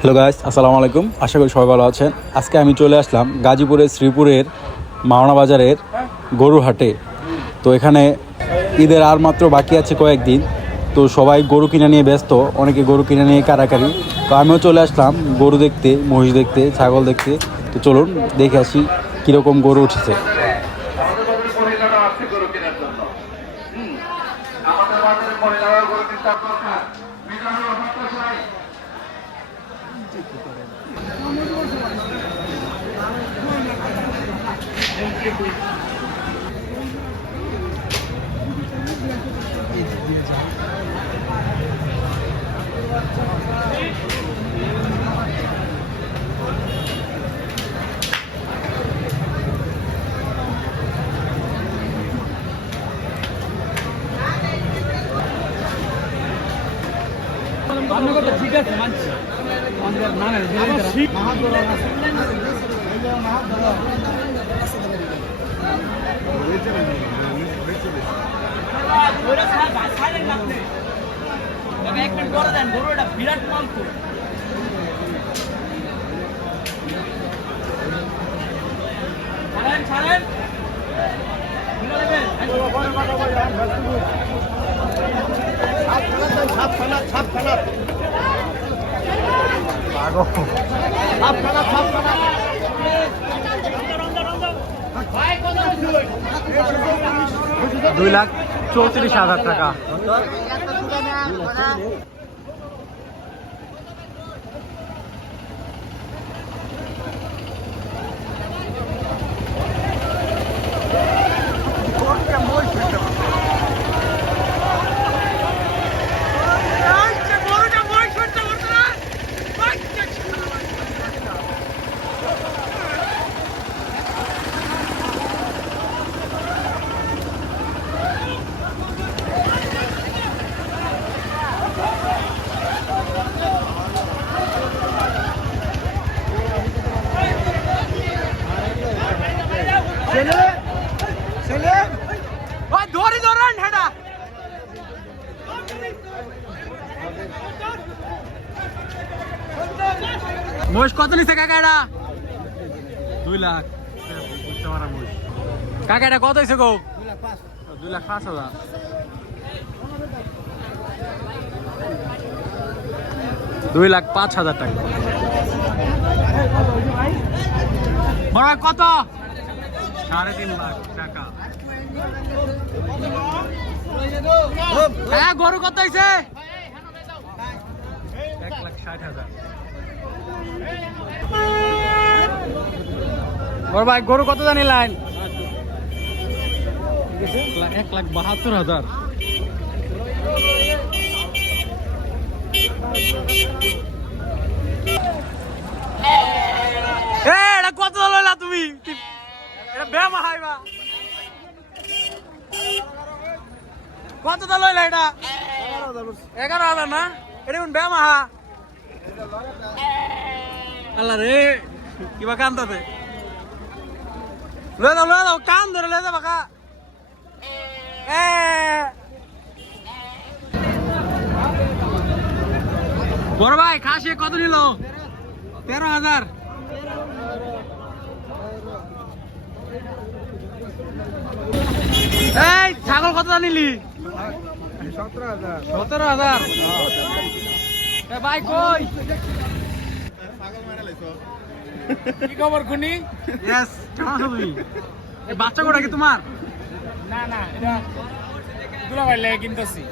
Hello guys, আসসালামু আলাইকুম। আশা করি সবাই ভালো আছেন। আজকে আমি চলে আসলাম গাজীপুরের শ্রীপুরের মাওনা বাজারের গরুর হাটে। তো এখানে ঈদের আর মাত্র বাকি আছে কয়েকদিন, তো সবাই গরু কিনে নিয়ে ব্যস্ত, অনেকে গরু কিনে নিয়ে কারাকারি। তো আমিও চলে আসলাম গরু দেখতে, মহিষ দেখতে, ছাগল দেখতে। তো চলুন দেখে আসি কীরকম গরু উঠেছে। ঠিক আছে মানছি বিরাট মাংস ছাড়েন $2,34,000 টাকা। মহিষ কত নিচ্ছে কাকা? এটা 2 লাখ। কাকা এটা কত হয়েছে গো? 2,05,000। $2,05,000 টাকা। বড় কত? 3.5 লাখ টাকা। হ্যাঁ, গরু কত হয়েছে? 1,60,000। বড় ভাই গরু কত জানি লাইন? 1,72,000। এটা কত লইলা তুমি? এটা বেমা হাইবা। কত লইলা এটা? 11,000 না? এটা কোন বেমা হা? আল্লাহ রে, কিবা কান্দাতে লয়ে দাও কান ধরে লয়ে যাবা কা। বড় ভাই খাসি কত নিল? 13,000। এই ছাগল কত নিলি? 17,000। ভাই কই কি খবর খুনি? ইয়েস, কেমন আছো তুমি? এই বাচ্চা কোটা কি তোমার? না না, এটা দুলাভাই লেগে কিনতেছি।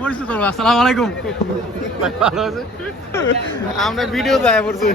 পরিচিত। আসসালামু আলাইকুম। ভালো আছে? আমরা ভিডিও দেয় পড়ছি।